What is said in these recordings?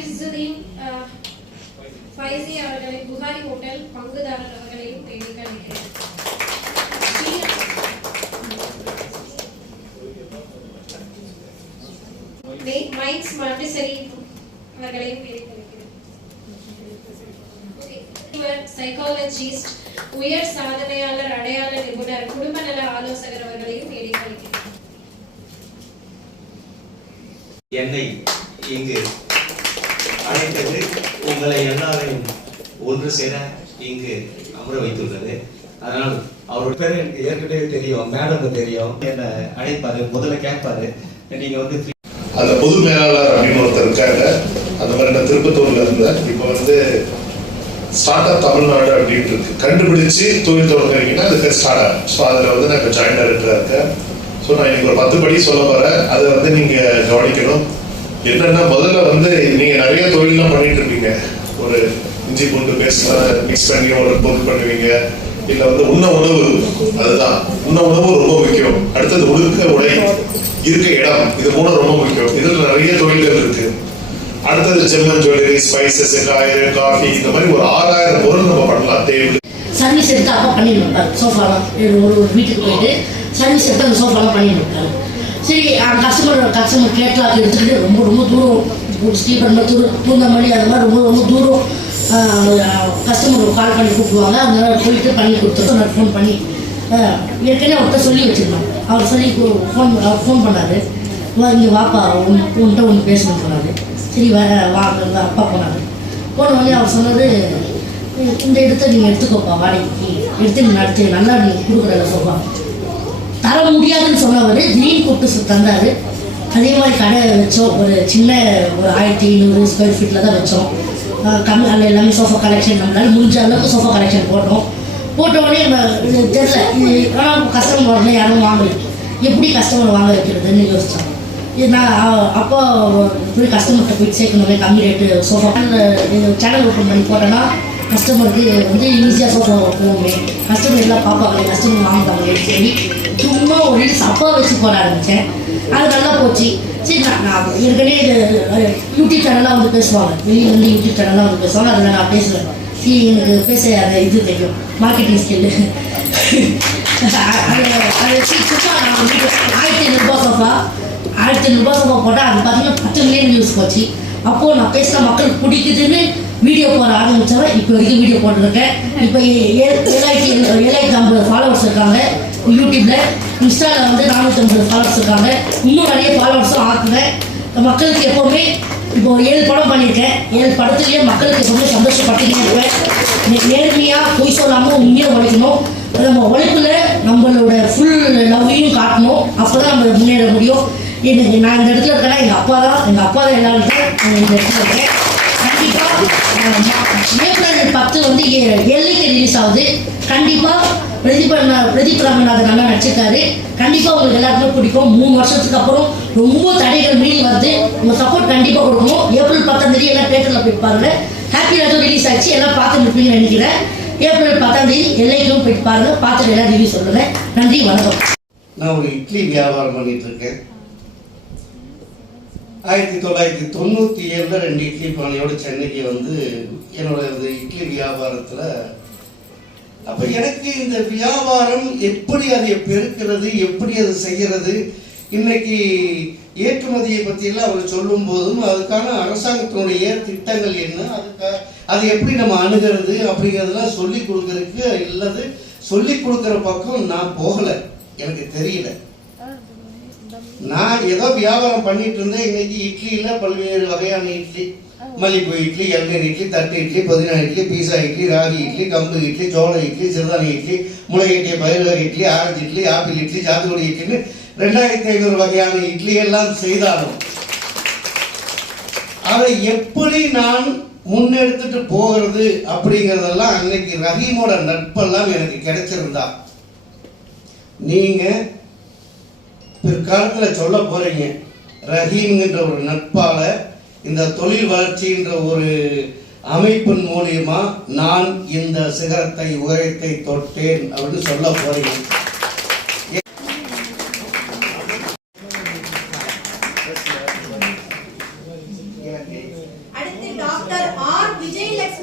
இஸ்ஸுதீன் ஃபைசி அவர்களை புகாரி ஹோட்டல் பங்குதாரர் அவர்களையும் தேடி அழைக்கிறேன். மைக்ஸ் மாண்டிசரி அவர்களையும் தேடி அழைக்கிறேன். சைக்காலஜிஸ்ட், உயர் சாதனையாளர், அடையாள நிபுணர், குடும்ப நல ஆலோசகர் அவர்களையும் தேடி அழைக்கிறேன். என்னை இங்கு அழைத்தது உங்களை எல்லாரையும் ஒன்று சேர இங்கு அமர வைத்துள்ளது. அதனால் அவரோட பேர் எனக்கு ஏற்கனவே தெரியும், மேடம் தெரியும். என்னை அழைப்பாரு, முதல்ல கேட்பாரு, நீங்க வந்து அந்த பொது மேலாளர் அப்படின்னு ஒருத்தர் இருக்காங்க. அந்த மாதிரி நான் திருப்பத்தூர்ல இருந்தேன். இப்போ வந்து ஸ்டார்ட் அப் தமிழ்நாடு அப்படின்ட்டு இருக்கு. கண்டுபிடிச்சு தொழில் தொடங்குறீங்கன்னா அதுக்கு ஸ்டார்ட் அப். ஸோ அதில் வந்து நான் இப்போ ஜாயின் டைரக்டராக இருக்கேன். ஸோ நான் இன்னைக்கு ஒரு 10 படி சொல்ல போகிறேன். அதை வந்து நீங்கள் கவனிக்கணும். என்னன்னா, முதல்ல வந்து நீங்கள் நிறைய தொழிலெலாம் பண்ணிட்டு இருப்பீங்க. ஒரு இஞ்சி பூண்டு பேஸ்ட்லாம் மிக்ஸ் பண்ணி ஒரு பொருள் பண்ணுவீங்க. இல்லை வந்து உண்ண உணவு, அதுதான் உண்ண உணவு ரொம்ப முக்கியம். அடுத்தது உடுக்க உடை, இருக்க இடம், இது 3 ரொம்ப முக்கியம். இதில் நிறைய தொழில்கள் இருக்கு. அடுத்தது ஜெம்மன் ஜுவல்லரி, ஸ்பைசஸ், காஃபி, இந்த மாதிரி ஒரு 6000 பொருள் நம்ம பண்ணலாம். டேபிள் சர்வீஸ் எடுத்து அப்பா பண்ணிட்டு இருப்பாரு. சோஃபாலாம் ஒரு வீட்டுக்கு போயிட்டு சர்வீஸ் எடுத்து அந்த சோஃபாலாம் பண்ணிட்டு இருக்காரு. சரி, கஸ்டமர் கேட்லாக் எடுத்துக்கிட்டு ரொம்ப தூரம் ஸ்ரீபெரும்பு பூந்தமல்லி அது மாதிரி ரொம்ப தூரம் கஸ்டமர் கால் பண்ணி கூப்பிடுவாங்க. அதனால போயிட்டு பண்ணி கொடுத்துருக்கோம். நான் ஃபோன் பண்ணி ஏற்கனவே அவர்கிட்ட சொல்லி வச்சுருந்தோம். அவர் சொல்லி ஃபோன் பண்ணார். இங்கே வாப்பா உன்கிட்ட ஒன்று பேசணும்னு சொன்னார். சரி வாங்க அப்பா போனார். போனவொடனே அவர் சொன்னது, இந்த இடத்த நீங்கள் எடுத்துக்கோப்பா வாடகைக்கு, எடுத்து நீங்கள் நடத்தி நல்லா நீங்கள் கொடுக்குறத சோஃபா தர முடியாதுன்னு சொன்னவர் திடீர்னு கூப்பிட்டு தந்தார். அதே மாதிரி கடை வச்சோம். ஒரு சின்ன ஒரு 1500 ஸ்கொயர் ஃபீட்டில் தான் வச்சோம். கம்மி அதில் எல்லாமே சோஃபா கலெக்ஷன் நம்மளால் முடிஞ்ச அளவுக்கு சோஃபா கலெக்ஷன் போட்ட உடனே தெரியல. ஆனால் கஸ்டமர் வரல, யாரும் வாங்கல. எப்படி கஸ்டமர் வாங்க வைக்கிறதுன்னு யோசித்தோம். நான் அப்போ போய் கஸ்டமர்கிட்ட போய் சேர்க்கணுமே, கம்மி ரேட்டு சோஃபா சேனல் ஓப்பன் பண்ணி போட்டோன்னா கஸ்டமருக்கு வந்து ஈஸியாக சோஃபா போகுமே, கஸ்டமர் எல்லாம் பார்ப்பாங்களே, கஸ்டமர் வாங்குவாங்களே சொல்லி சும்மா ஒரு அப்பா வச்சு போட ஆரம்பித்தேன். அது நல்லா போச்சு. சரி, நான் ஏற்கனவே யூடியூப் சேனலாக வந்து பேசுவாங்க, வெளியில் வந்து யூடியூப் சேனலாக வந்து பேசுவாங்க. அதில் நான் பேசுவேன். சரி, எனக்கு பேச அந்த இது தெரியும், மார்க்கெட்டிங் ஸ்கில்லு. அது சும்மா நான் வந்து 1500 சோஃபா 1500 சோஃபா போட்டால் அது பார்த்தீங்கன்னா 10 மில்லியன் வியூஸ் போச்சு. அப்போது நான் பேசுகிற மக்களுக்கு பிடிக்குதுன்னு வீடியோ போட ஆரம்பித்தவன். இப்போ வரைக்கும் வீடியோ போட்டுருக்கேன். இப்போ 750 ஃபாலோவர்ஸ் இருக்காங்க யூடியூப்பில். இன்ஸ்டாவில் வந்து 450 ஃபாலோவர்ஸ் இருக்காங்க. இன்னும் நிறைய ஃபாலோவர்ஸும் ஆக்குவேன். மக்களுக்கு எப்போவுமே இப்போ 7 படம் பண்ணியிருக்கேன். 7 படத்துலேயே மக்களுக்கு எப்போவுமே சந்தோஷப்பட்டுக்கிட்டே இருப்பேன். நேர்மையாக பொய் சொல்லாமல் உண்மையாக உழைக்கணும். நம்ம உழைப்பில் நம்மளோட ஃபுல் லவ்வையும் காட்டணும். அப்போ தான் நம்ம முன்னேற முடியும். எனக்கு நான் இந்த இடத்துல இருக்கேன்னா எங்கள் அப்பா தான் எல்லாருக்கும் இந்த இடத்துல இருக்கேன். கண்டிப்பாக ஏப்ரல் 10 வந்து எல்லைக்கு ரிலீஸ் ஆகுது. கண்டிப்பாக பிரதீப் ராமநாதன் நல்லா நடிச்சிருக்காரு. கண்டிப்பாக உங்களுக்கு எல்லாருக்குமே பிடிக்கும். 3 வருஷத்துக்கு அப்புறம் ரொம்ப தடைகள் மீறி வருது. உங்கள் சப்போர்ட் கண்டிப்பாக கொடுக்கணும். ஏப்ரல் 10 எல்லாம் தேட்டரில் போய் பாருங்க. ஹாப்பி ராஜோ ரிலீஸ் ஆச்சு, எல்லாம் பார்த்துட்டு இருப்பீங்கன்னு நினைக்கிறேன். ஏப்ரல் 10 எல்லைக்கும் போயிட்டு பாருங்க. பார்த்துட்டு எல்லாம் ரிவ்யூ சொல்லுங்க. நன்றி, வணக்கம். நான் ஒரு இட்லி வியாபாரம் பண்ணிட்டு இருக்கேன். 1997 2 இட்லி பானையோடு சென்னைக்கு வந்து என்னோட இட்லி வியாபாரத்தில் அப்போ எனக்கு இந்த வியாபாரம் எப்படி அதை பெருக்கிறது, எப்படி அதை செய்கிறது, இன்னைக்கு ஏற்றுமதியை பற்றியெல்லாம் அவர் சொல்லும் போதும் அதுக்கான அரசாங்கத்தினுடைய திட்டங்கள் என்ன, அதை எப்படி நம்ம அணுகிறது அப்படிங்கிறதுலாம் சொல்லி கொடுக்கறதுக்கு இல்லது. சொல்லி கொடுக்குற பக்கம் நான் போகலை, எனக்கு தெரியல. நான் ஏதோ வியாபாரம் பண்ணிட்டு இருந்தேன். இன்னைக்கு இட்லியில பல்வேறு வகையான இட்லி, மல்லிப்பூ இட்லி, இளநீர் இட்லி, தட்டு இட்லி, புதினா இட்லி, பீஸா இட்லி, ராகி இட்லி, கம்பு இட்லி, சோள இட்லி, சிறுதானி இட்லி, முளைகட்டிய பயிர் இட்லி, ஆரஞ்சு இட்லி, ஆப்பிள் இட்லி, சாத்துக்குடி இட்லின்னு 2500 வகையான இட்லி எல்லாம் செய்தாலும் அதை எப்படி நான் முன்னெடுத்துட்டு போகிறது அப்படிங்கிறதெல்லாம் அன்னைக்கு ரஹீமோட நட்பெல்லாம் எனக்கு கிடைச்சிருந்தா நீங்க பிற்காலத்தில் சொல்ல போறீங்க, ரஹீம்ங்கிற ஒரு நட்பால இந்த தொழில் வளர்ச்சின்ற ஒரு அமைப்பின் மூலியமா நான் இந்த சிகரத்தை உயரத்தை தொட்டேன் அப்படின்னு சொல்ல போறீங்க.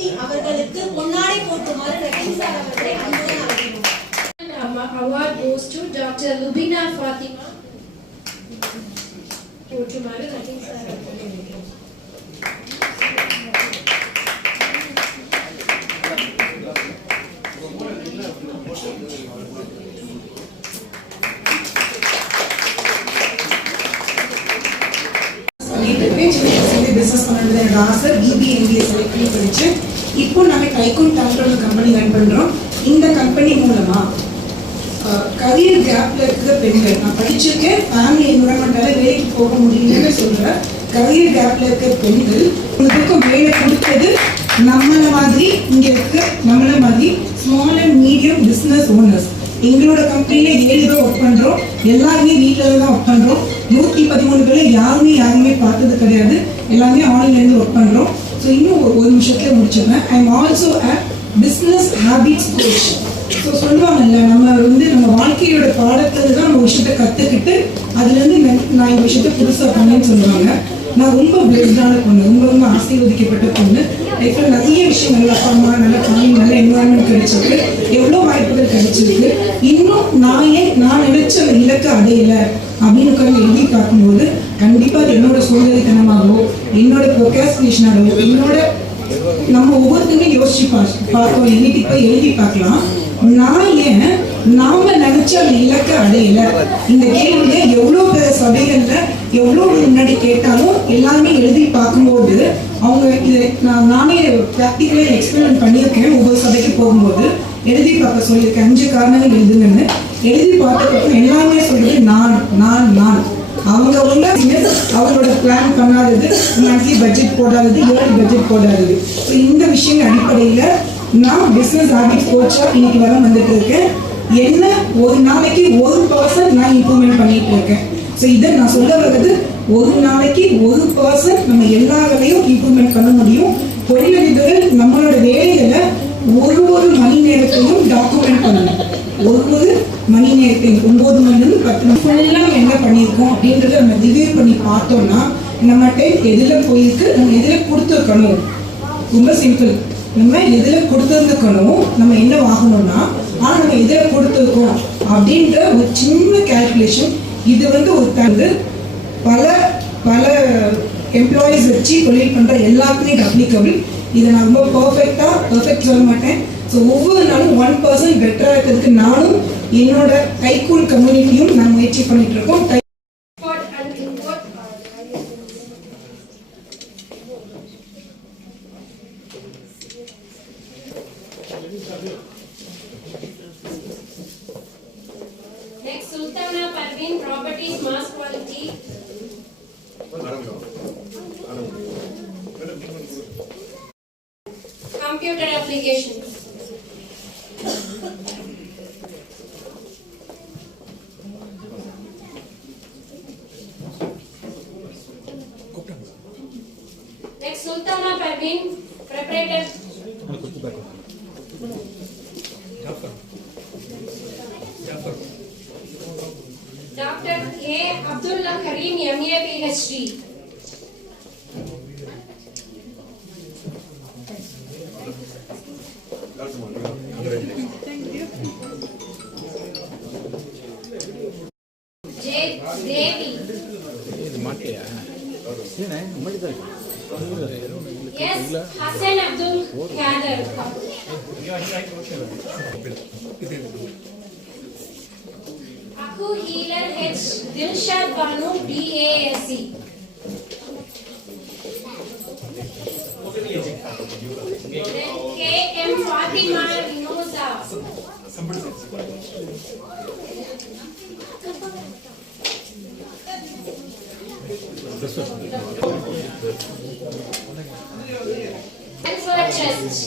மூர்த்தி அவர்களுக்கு பொன்னாடை போட்டுமாறு ரஹீம் சார் அவர்களை அன்புடன் அழைக்கிறோம். Award goes to Dr. Lubina Fatima. போட்டுமாறு ரஹீம் சார் அவர்களை அழைக்கிறோம். பிசினஸ் பண்ணுறது என்னோட ஆசை. BBA செலக்ட் பண்ணி படிச்சு இப்போ நாங்கள் டைகூன் டாக்டர் கம்பெனி ரன் பண்றோம். இந்த கம்பெனி மூலமா கரியர் கேப்ல இருக்கிற பெண்கள், நான் படிச்சிருக்கேன் ஃபேமிலி என்விரான்மெண்டால வேலைக்கு போக முடியலன்னு சொல்ற கரியர் கேப்ல இருக்கிற பெண்கள் உங்களுக்கும் வேலை கொடுத்தது நம்மள மாதிரி இங்க இருக்க நம்மள மாதிரி small and medium business owners. எங்களோட கம்பெனில 7 பேர் ஒர்க் பண்றோம். எல்லாருமே வீட்டில் தான் ஒர்க் பண்றோம். 113 பேர் யாருமே பார்த்தது கிடையாது. எல்லாமே ஆன்லைன்ல ஒர்க் பண்றோம். ஸோ இன்னும் ஒரு நிமிஷத்துல முடிச்சிடுறேன். I am also a business habits coach. So சொல்லுவாங்கல்ல, நம்ம வாழ்க்கையோட பாடத்துல தான் நம்ம விஷயத்தை கற்றுக்கிட்டு அதுலேருந்து நான் இந்த விஷயத்த புதுசாக பண்ணேன்னு சொல்லுவாங்க. நான் ரொம்ப பிளஸ்டான பொண்ணு, ரொம்ப ஆசீர்வதிக்கப்பட்ட பொண்ணு. லைஃப்பில் நிறைய விஷயங்கள் அப்பா அம்மா நல்ல ஃபேமிலி நல்ல என்வரான்மெண்ட் கிடைச்சிருக்கு, எவ்வளோ வாய்ப்புகள் கிடைச்சிருக்கு. இன்னும் நான் நினைச்ச அந்த இலக்கை அடையலை அப்படின்னு உட்காந்து எழுதி பார்க்கும்போது கண்டிப்பாக அது என்னோட சோதனைத்தனமாகவோ என்னோட ப்ரொகாஸ்டினேஷனாகவோ என்னோட நம்ம ஒவ்வொருத்தரையும் யோசிச்சு பார்க்கணும். இன்னைக்கு போய் எழுதி பார்க்கலாம், நாம நினைச்ச அந்த இலக்கை அடையல. இந்த கேள்வியில எவ்வளவு பேர் சபைகள்ல எவ்வளவு முன்னாடி கேட்டாலும் எல்லாமே எழுதி பார்க்கும்போது அவங்க இதை நானே ப்ராக்டிக்கலா எக்ஸ்பெரிமெண்ட் பண்ணியிருக்கேன். ஒவ்வொரு சபைக்கு போகும்போது எழுதி பார்க்க சொல்லியிருக்கேன். 5 காரணங்கள் எழுதுங்கன்னு. எழுதி பார்த்ததுக்கு எல்லாமே சொல்றது நான் அவங்க அவங்களோட பிளான் பண்ணாதது, மந்த்லி பட்ஜெட் போடாதது, இயர்லி பட்ஜெட் போடாதது. ஸோ இந்த விஷயம் அடிப்படையில் நான் பிஸ்னஸ் ஹேபிட் கோச்சா இன்னைக்கு வர வந்துட்டு இருக்கேன். என்ன ஒரு நாளைக்கு 1% நான் இம்ப்ரூவ்மெண்ட் பண்ணிட்டு இருக்கேன். ஸோ இதை நான் சொல்ல வர்றது, ஒரு நாளைக்கு 1% நம்ம எல்லா வேலையும் இம்ப்ரூவ்மெண்ட் பண்ண முடியும். தொழிலதிபர்கள் நம்மளோட வேலைகளை ஒரு மணி நேரத்தையும் டாக்குமெண்ட் பண்ணணும். ஒரு மணி நேரத்தையும் 9 மணிலேருந்து 10 மணி ஃபுல்லாக என்ன பண்ணியிருக்கோம் அப்படின்றத நம்ம ரிவ்யூ பண்ணி பார்த்தோம்னா நம்ம டைம் எதில் போயிருக்கு, நம்ம எதில் கொடுத்துருக்கணும். ரொம்ப சிம்பிள். நம்ம எதில் கொடுத்துருந்துக்கணும், நம்ம என்ன வாங்கணும்னா ஆனால் நம்ம எதில் கொடுத்துருக்கோம் அப்படின்ற ஒரு சின்ன கேல்குலேஷன். இது ஒரு தந்து பல எம்ப்ளாயீஸ் வச்சு தொழில் பண்ணுற எல்லாத்துக்குமே இது அப்ளிகபிள். இதை நான் ரொம்ப பர்ஃபெக்ட் சொல்ல மாட்டேன். ஸோ ஒவ்வொரு நாளும் 1% பெட்டராக இருக்கிறதுக்கு நானும் என்னோட டைகூன் கம்யூனிட்டியும் நான் முயற்சி பண்ணிட்டு இருக்கோம். Next, Sultana Parveen, Properties Mass Quality. Computer application. Next, Sultana Parveen, Preparator. Dr. A. Abdullah Karim, MA, PhD. Yes, Hassan Abdul Kader. Aku Healer H. Dilshad Banu, DASC. Then K.M. Fatima Rinosa. Alpha Chest.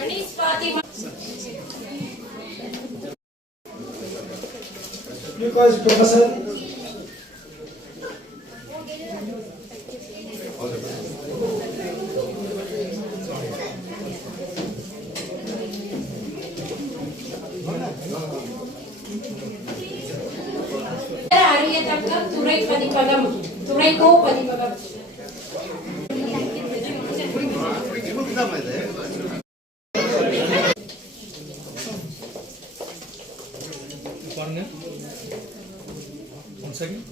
Anis Fatima. Because Professor. அறியத்தக்க துறை பதிப்பகம், துறைக்கோ பதிப்பகம். இதாம்மா இது பாருங்க 1 second